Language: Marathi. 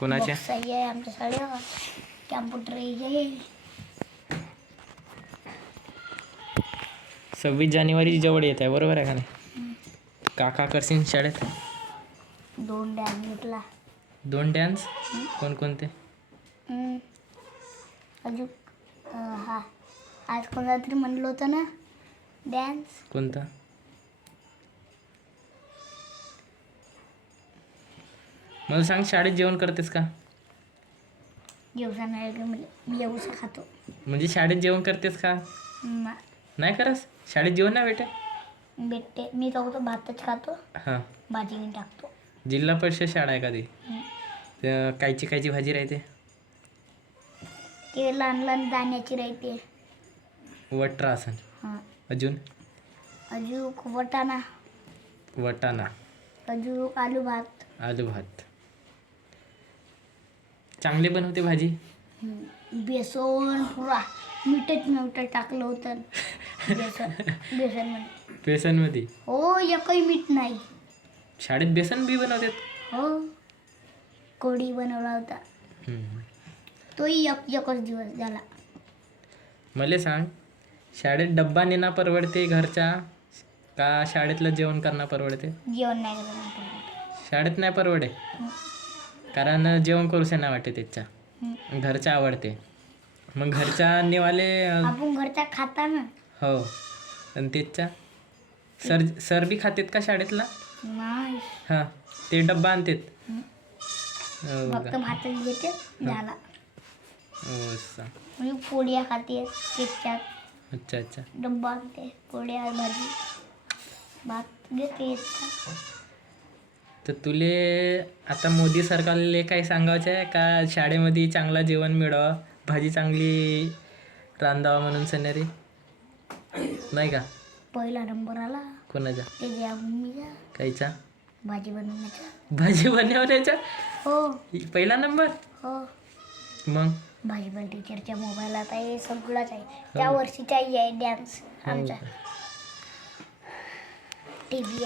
कोणाच्या? सही आहे आमच्या शाळेवर. कॅम्प्युटर आहे. 26 जानेवारी जवळ येत आहे, बरोबर आहे का नाही? का करशील शाळेत? 2 डॅन्स घेतला. 2 डॅन्स? कोणकोणते? अजून हा आज कोणता तरी म्हणलं होतं ना डॅन्स. कोणता? मला सांग, शाळेत जेवण करतेस का? जेवसा नाही का मी जेवसा खातो. म्हणजे शाळेत जेवण करतेस का? नाही करस? शाळेत जेवण नाही भेटे? भेटते. मी फक्त भातच खातो. हां. भाजी मी टाकतो. जिल्हा परिषद शाळा आहे का ती? कायची भाजी राहते? ते लहान लहान दाण्याची राहते. वट्रा असन. हां. अजून? अजून वटाणा. वटाणा. अजून आलू भात. आलू भात. चांगले बनवते भाजी? बेसन पुरा मीठ टाकलं होतं बेसनमध्ये. बेसनमध्ये? हो, एकही मीठ नाही. शाळेत बेसन बी बनवतात? हो, कढी बनवला होता. तोही एकच दिवस झाला. मला सांग, शाळेत डब्बा नेणं परवडते घरचा का शाळेतलं जेवण करणं परवडते? जेवण नाही करत. शाळेत नाही परवडे, कारण जेवण करूच नाही वाटते त्याच्या. घरच्या आवडते. मग घरच्या निवाले आपण घरचा खाता ना. हो. आणि त्याच्या सर बी खातेत का शाळेतला? नाही. हां, ते डब्बा आणतात. फक्त भातच घेते झाला. हो. मी पोळ्या खाते त्याच्यात. अच्छा अच्छा. डब्बा आणते, पोळ्या भाजी भात घेते. तर तुले आता मोदी सरकारले काही सांगायचं आहे का? शाळेमध्ये चांगला जेवण मिळावं, भाजी चांगली रांधावं म्हणून सनेरी नाही का? पहिला नंबर आला. कोणाचा? त्याच्या मम्मीचा. कायचा? भाजी बनवण्याचा. भाजी बनवण्याचा? हो. पहिला नंबर? हो. मग भाजी पण टीचरच्या मोबाईलात आहे, सगळंच आहे. त्या वर्षीचाही आहे डॅन्स आमचा. TV आहे.